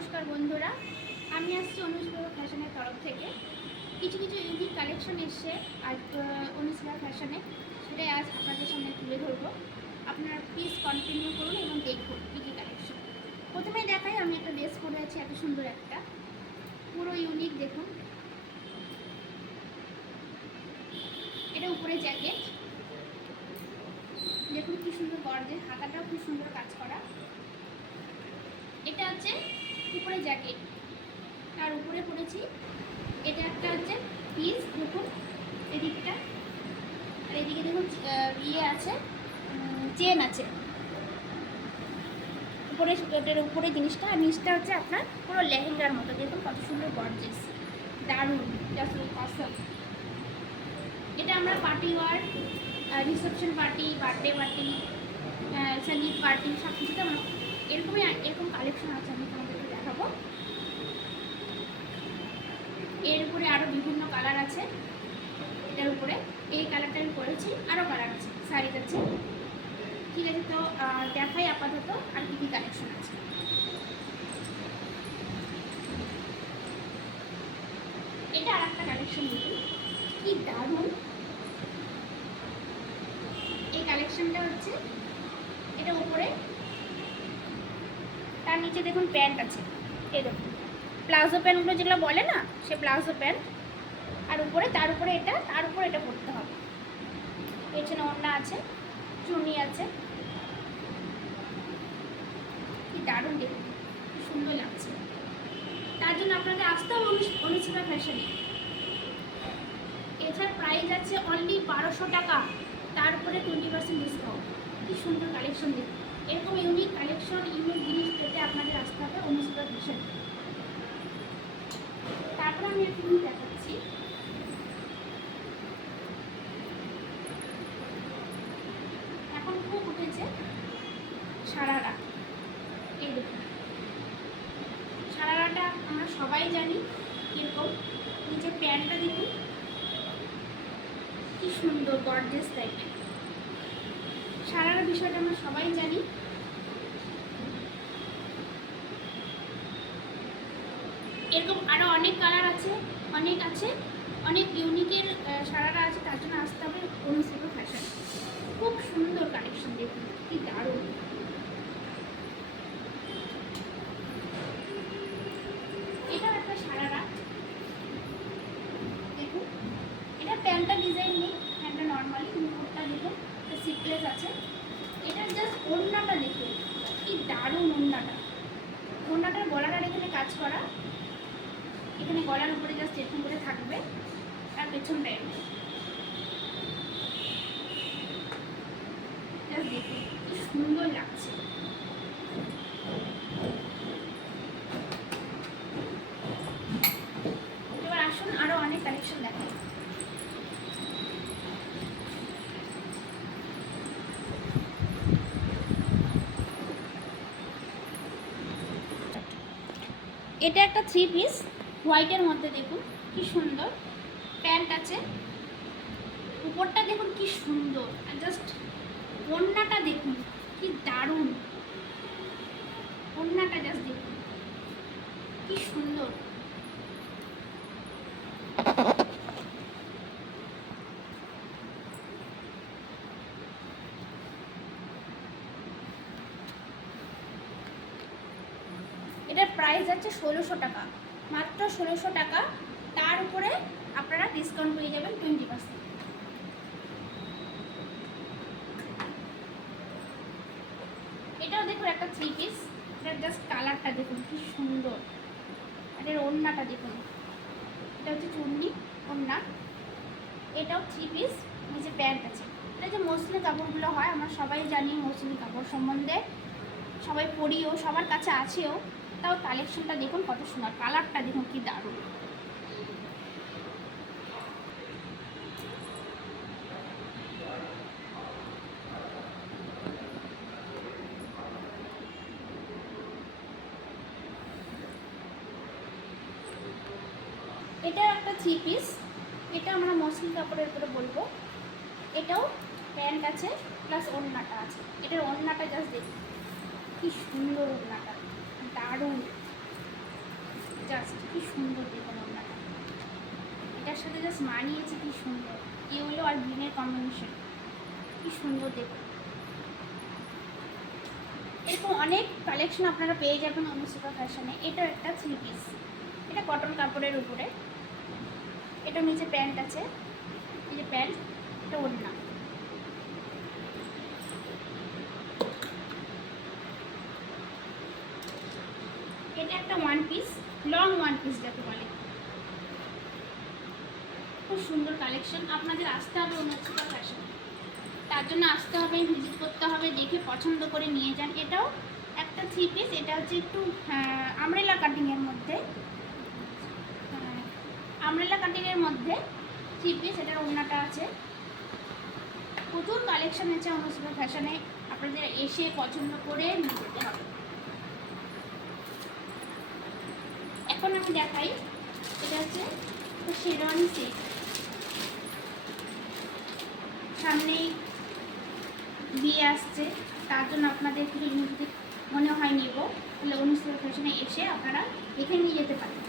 নমস্কার বন্ধুরা, আমি আসছি অনুষ্কা ফ্যাশনের তরফ থেকে। কিছু ইউনিক কালেকশন এসছে আজ অনুষ্কা ফ্যাশনে, সেটাই আজ আপনাদের সামনে তুলে ধরবো। আপনারা প্লিজ কন্টিনিউ করুন এবং দেখুন কী কালেকশন। প্রথমেই দেখাই, আমি একটা ড্রেস পরে আছি, এত সুন্দর একটা, পুরো ইউনিক। দেখুন, এটা উপরে জ্যাকেট, দেখুন কি সুন্দর গর্জের, হাতাটাও খুব সুন্দর কাজ করা। এটা হচ্ছে উপরে জ্যাকেট, তার উপরে পরেছি এটা একটা হচ্ছে পিস। দেখুন এদিকটা, আর এদিকে দেখুন ইয়ে আছে, চেন আছে উপরে, এটার উপরে জিনিসটা। আর নিচটা হচ্ছে আপনার পুরো লেহেঙ্গার মতো। দেখুন কত সুন্দর গর্জেস, দারুণ, জাস্ট অসম। এটা আমরা party war, reception party, birthday party, সঙ্গীত পার্টি, সব কিছুতে আমরা এরকম কালেকশন আছে, আমি তোমাদেরকে দেখাবো। এর উপরে আরও বিভিন্ন কালার আছে। এটার উপরে এই কালারটা আমি পরেছি, আরও কালার আছে, সাইজ আছে। ঠিক আছে, তো দেখাই আপাতত আর কী কালেকশন আছে। এটা আর একটা কালেকশন, দেখুন কি দারুণ। এই কালেকশনটা হচ্ছে, এটা উপরে, তার নিচে দেখুন প্যান্ট আছে। এই দেখুন প্লাজো প্যান্টগুলো যেগুলো বলে না, সে প্লাজো প্যান্ট। আর উপরে, তার উপরে এটা পরতে হবে। পেছনে ওড়না আছে, চুনি আছে, কি দারুণ, দেখুন কি সুন্দর লাগছে। তার জন্য আপনাদের আসতে হবে অনুষ্কা ফ্যাশনে। এছাড়া প্রাইস আছে অনলি 1200 টাকা, তার উপরে 20% ডিসকাউন্ট। কি সুন্দর কালেকশন, দেখুন এরকম ইউনিক কালেকশন, ইউনিক জিনিস পেতে আপনাদের আসতে হবে অনুষ্কা ফ্যাশনে। তারপরে আমি একটা জিনিস দেখাচ্ছি, এখন খুব উঠেছে সারারা। এই দেখুন সারারাটা আমরা সবাই জানি এরকম। নিচে প্যান্টটা দেখুন কি সুন্দর গর্জিয়াস টাইপের। সারারা বিষয়টা আমরা সবাই জানি। এরকম আরও অনেক কালার আছে, অনেক ইউনিকের সারারা আছে। তার জন্য আসতে হবে অনুষ্কা ফ্যাশন। খুব সুন্দর কালেকশন, দেখুন কি দারুণ। এটাও একটা সারারা, দেখুন এটা প্যান্টটা ডিজাইন নেই, প্যান্টটা নর্মালি, কিন্তু কোটটা দেখুন সিকলেস আছে। এটা জাস্ট ওড়নাটা দেখুন কি দারুণ। ওড়নাটার গলাটার এখানে কাজ করা, এখানে গলার উপরে জাস্ট এরকম করে থাকবে, আর পেছনটা এরকম। জাস্ট দেখুন কি সুন্দর লাগছে। এবার আসুন আরও অনেক কালেকশন দেখাই। এটা একটা 3 পিস হোয়াইটের মধ্যে, দেখুন কি সুন্দর। প্যান্ট আছে, উপরটা দেখুন কি সুন্দর, আর জাস্ট ওড়নাটা দেখুন কি দারুণ। ওড়নাটা জাস্ট দেখুন কি সুন্দর। এটার প্রাইস আছে 1600 টাকা, মাত্র 1600 টাকা। তার উপরে আপনারা ডিসকাউন্ট পেয়ে যাবেন 20%। এটাও দেখুন একটা 3 পিস। এটার জাস্ট কালারটা দেখুন কি সুন্দর, আর এর ওড়নাটা দেখুন। এটা হচ্ছে চুন্নি ওড়না। এটাও 3 পিস, নিচে প্যান্ট আছে। এটা যে মসলিন কাপড়গুলো হয়, আমরা সবাই জানি মসলিন কাপড় সম্বন্ধে, সবাই পরিও, সবার কাছে আছেও। তাও কালেকশনটা দেখুন কত সুন্দর, কালারটা দেখুন কি দারুণ। এটা একটা 3 পিস, এটা আমরা মসলিন কাপড়ের উপরে বলবো। এটাও প্যান্ট আছে প্লাস ওড়নাটা আছে। এটার ওড়নাটা জাস্ট দেখুন কি সুন্দর, ওড়নাটা দারুণ। জাস্ট কি সুন্দর দেখুন ওড়নাটা, এটার সাথে জাস্ট মানিয়েছে কি সুন্দর, ইয়েলো আর গ্রিনের কম্বিনেশন, কি সুন্দর দেখুন। এরকম অনেক কালেকশন আপনারা পেয়ে যাবেন অনুসুকা ফ্যাশনে। এটা একটা 3 পিস, এটা কটন কাপড়ের উপরে, এটা নিচে প্যান্ট আছে, এই যে প্যান্ট, এটা ওড়না। এটা একটা 1 পিস, লং 1 পিস যাকে বলে, খুব সুন্দর কালেকশন। আপনাদের আসতে হবে অনুসুকা ফ্যাশনে, তার জন্য আসতে হবে, ভিজিট করতে হবে, দেখে পছন্দ করে নিয়ে যান। এটাও একটা 3 পিস, এটা হচ্ছে একটু আমরেলা কাটিংয়ের মধ্যে, আমরেলা কাটিংয়ের মধ্যে 3 পিস, এটার ওড়নাটা আছে। প্রচুর কালেকশন আছে অনুসুকা ফ্যাশনে, আপনাদের এসে পছন্দ করে নিয়ে যেতে হবে। এখন আমি দেখাই, এটা হচ্ছে শেরওয়ানি সেট। সামনেই বিয়ে আসছে, তার জন্য আপনাদের কিছু যদি মনে হয় নেব, তাহলে অনুসুকা ফ্যাশনে এসে আপনারা দেখে নিয়ে যেতে পারেন।